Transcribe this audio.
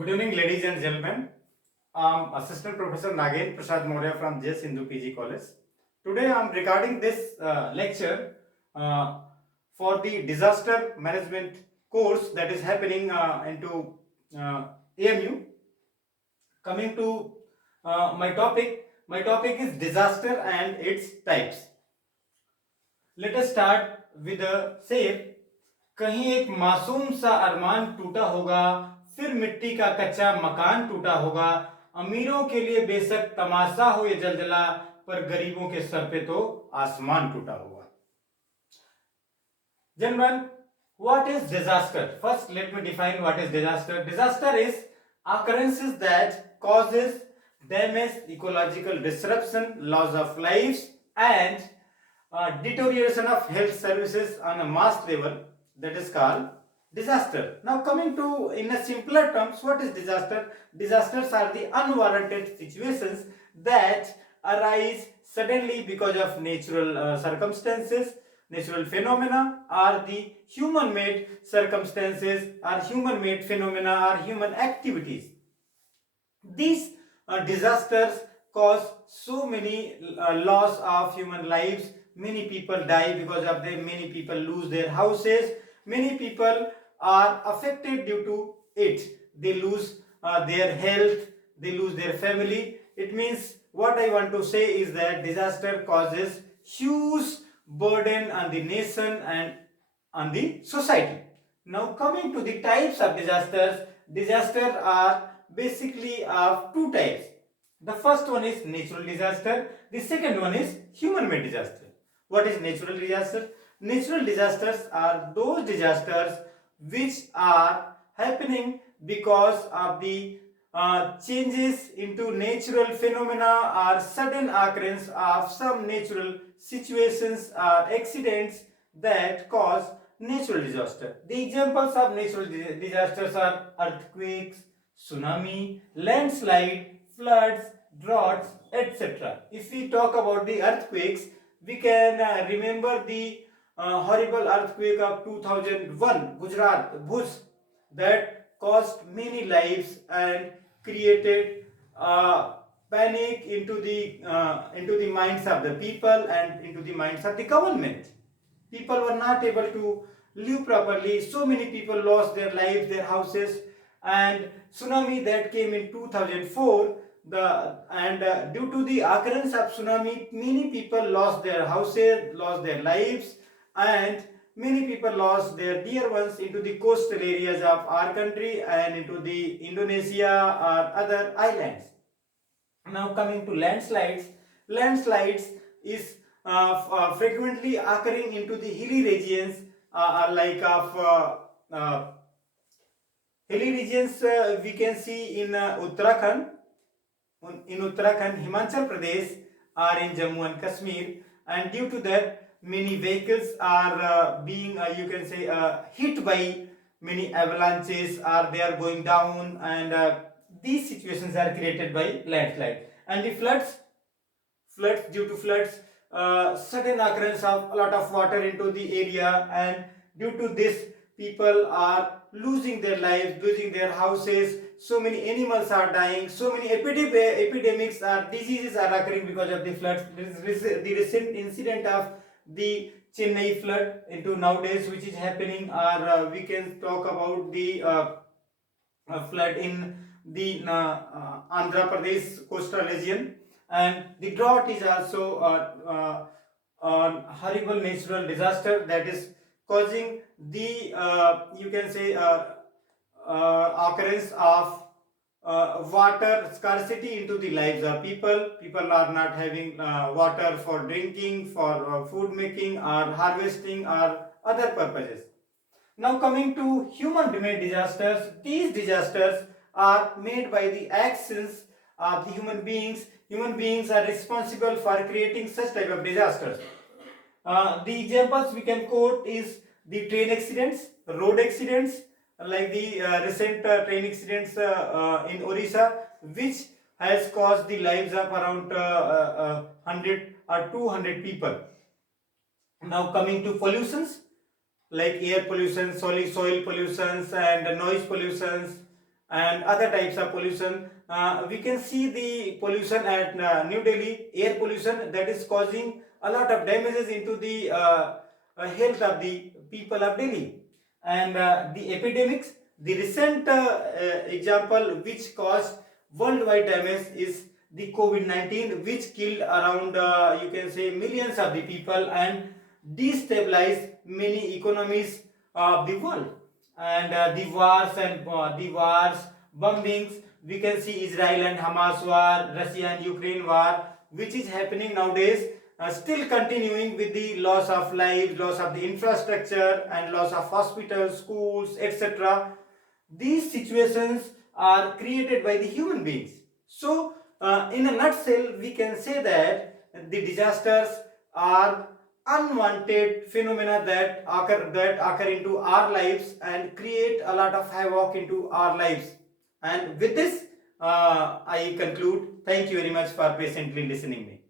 Good evening, ladies and gentlemen. I'm Assistant Professor Nagin Prasad Maurya from J. Sindhu PG College. Today I'm recording this lecture uh, for the disaster management course that is happening into AMU. Coming to my topic is disaster and its types. Let us start with a say. कहीं एक मासूम सा अरमान टूटा होगा, फिर मिट्टी का कच्चा मकान टूटा होगा। अमीरों के लिए बेशक तमाशा हो ये जलजला, पर गरीबों के सर पे तो आसमान टूटा होगा। Gentlemen, what is disaster? First, let me define what is disaster. Disaster is occurrences that causes damage, ecological disruption, loss of lives, and deterioration of health services on a mass level. That is called disaster. Now, coming to in a simpler terms, what is disaster? Disasters are the unwarranted situations that arise suddenly because of natural circumstances, natural phenomena, or the human made circumstances, or human made phenomena, or human activities. These disasters cause so many loss of human lives. Many people die because of them. Many people lose their houses. Many people are affected due to it. They lose their health. They lose their family. It means what I want to say is that disaster causes huge burden on the nation and on the society. Now coming to the types of disasters, disasters are basically of two types. The first one is natural disaster, the second one is human made disaster. What is natural disaster? Natural disasters are those disasters which are happening because of the changes into natural phenomena or sudden occurrence of some natural situations or accidents that cause natural disaster. The examples of natural disasters are earthquakes, tsunami, landslide, floods, droughts, etc. If we talk about the earthquakes, we can remember the horrible earthquake of 2001, Gujarat, Bhuj, that caused many lives and created panic into the minds of the people and into the minds of the government. People were not able to live properly. So many people lost their lives, their houses, and tsunami that came in 2004. Due to the occurrence of tsunami, many people lost their houses, lost their lives, and many people lost their dear ones into the coastal areas of our country and into the Indonesia or other islands. Now coming to landslides, landslides is frequently occurring into the hilly regions like of hilly regions we can see in Uttarakhand, Himachal Pradesh, or in Jammu and Kashmir, and due to that many vehicles are being you can say hit by many avalanches, or they are going down, and these situations are created by landslide. And the floods due to floods, sudden occurrence of a lot of water into the area, and due to this people are losing their lives, losing their houses. So many animals are dying, so many epidemics or diseases are occurring because of the floods. The recent incident of the Chennai flood into nowadays which is happening, or we can talk about the flood in the Andhra Pradesh coastal region. And the drought is also a horrible natural disaster that is causing the you can say occurrence of water scarcity into the lives of people. People are not having water for drinking, for food making, or harvesting, or other purposes. Now coming to human made disasters, these disasters are made by the actions of the human beings. Human beings are responsible for creating such type of disasters. The examples we can quote is the train accidents, road accidents, like the recent train accidents in Orissa, which has caused the lives of around 100 or 200 people. Now coming to pollutions, like air pollution, soil pollutions, and noise pollutions, and other types of pollution. We can see the pollution at New Delhi, air pollution, that is causing a lot of damages into the health of the people of Delhi. And the epidemics, the recent example which caused worldwide damage is the COVID-19, which killed around you can say millions of the people and destabilized many economies of the world. And the wars, bombings, we can see Israel and Hamas war, Russia and Ukraine war, which is happening nowadays, still continuing with the loss of lives, loss of the infrastructure, and loss of hospitals, schools, etc. These situations are created by the human beings. So, in a nutshell, we can say that the disasters are unwanted phenomena that occur into our lives and create a lot of havoc into our lives. And with this, I conclude. Thank you very much for patiently listening me.